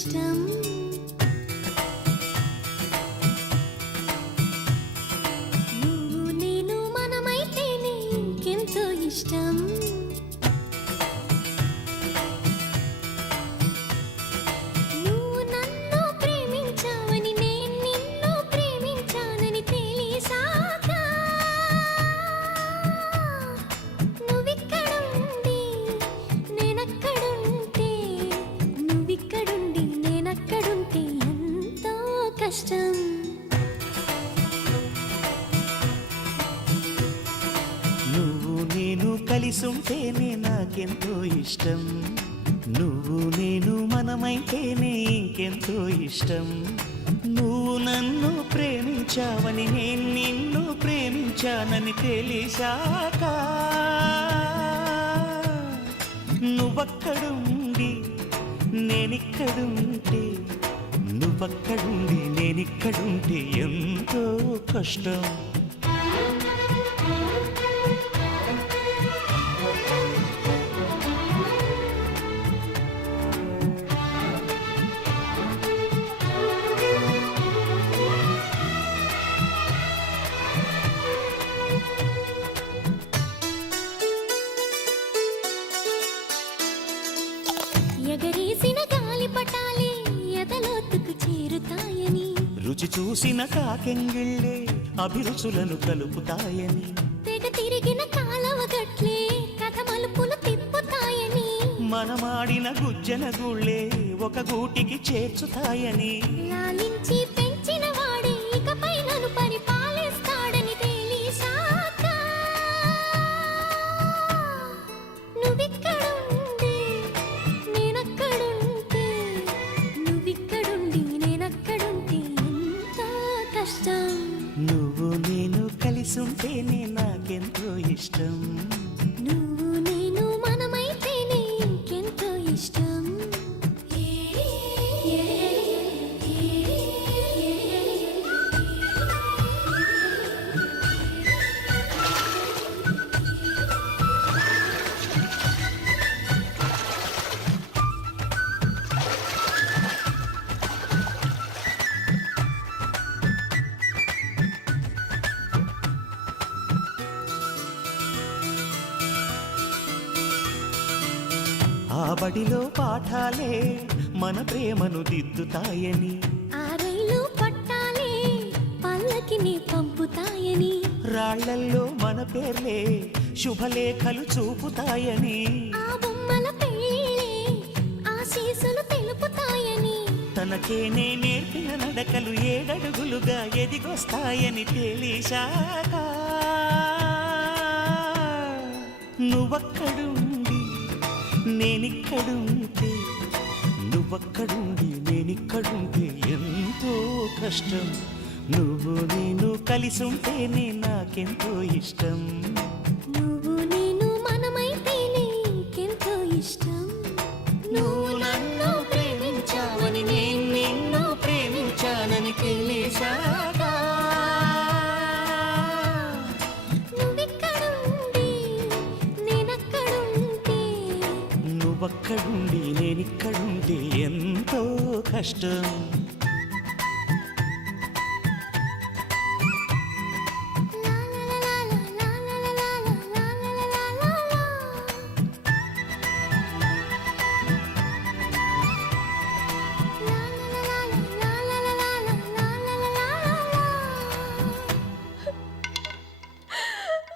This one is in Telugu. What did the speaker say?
ఇష్టం. నువ్వు నేను మనమైతేనే ఇంకెంతో ఇష్టం. నువ్వు నన్ను ప్రేమించావని నేను నిన్ను ప్రేమించానని తెలిసాక నువ్విక్కడుండి నేనక్కడుంటే నువ్విక్కడుండి నేనక్కడుంటే ఎంతో కష్టం. నువ్వు నేను కలిసుంటేనే నాకెంతో ఇష్టం. నువ్వు నేను మనమైతేనే ఇంకెంతో ఇష్టం. నువ్వు నన్ను ప్రేమించావని నేను నిన్ను ప్రేమించానని తెలిసాక నువ్వక్కడుండి నేనిక్కడుంటే నువ్వక్కడుండి నేనిక్కడుంటే ఎంతో కష్టం. ఎగరేసిన గాలిపటాలే ఎదలోతుకు చేరుతాయని రుచి చూసిన కాకెంగిళ్ళే అభిరుచులను కలుపుతాయని తెగ తిరిగిన కాలవ గట్లే కథ మలుపులు తిప్పుతాయని మనమాడిన గుజ్జన గుళ్ళే ఒక గూటికి చేర్చుతాయని లాలించి పెంచిన వాడే ఇకపై నన్ను పరిపాలిస్తాడని తెలిసాక నువ్విక్కడుండి నేనక్కడుంటే నువ్విక్కడుండి నేనక్కడుంటే ఎంతో కష్టం. నువ్వు నేను కలిసుంటేనే నాకెంతో ఇష్టం. నువ్వు నేను మనమైతేనే ఇంకెంతో ఇష్టం. ఆ బడిలో పాఠాలే మన ప్రేమను దిద్దుతాయని ఆ రైలు పట్టాలే పల్లకిని పంపుతాయని రాళ్లల్లో మన పేర్లే శుభలేఖలు చూపుతాయని ఆ బొమ్మల పెళ్ళిళ్ళే ఆశీస్సులు తెలుపుతాయని తనకేనే నేర్పిన నడకలు ఏడడుగులుగా ఎదిగొస్తాయని తెలిసాక నువ్వక్కడుండి నేనిక్కడుంటే నువ్వక్కడుండి నేనిక్కడుంటే ఎంతో కష్టం. నువ్వు నేను కలిసుంటేనే నాకెంతో ఇష్టం. నువ్వు నేను మనమైతేనే ఇంకెంతో ఇష్టం. నువ్వు నన్ను ప్రేమించావని నేను నిన్ను ప్రేమించానని తెలిసాక నువ్విక్కడుండి నేనక్కడుంటే నువ్వక్కడుండి నేనిక్కడుంటే ఎంతో కష్టం.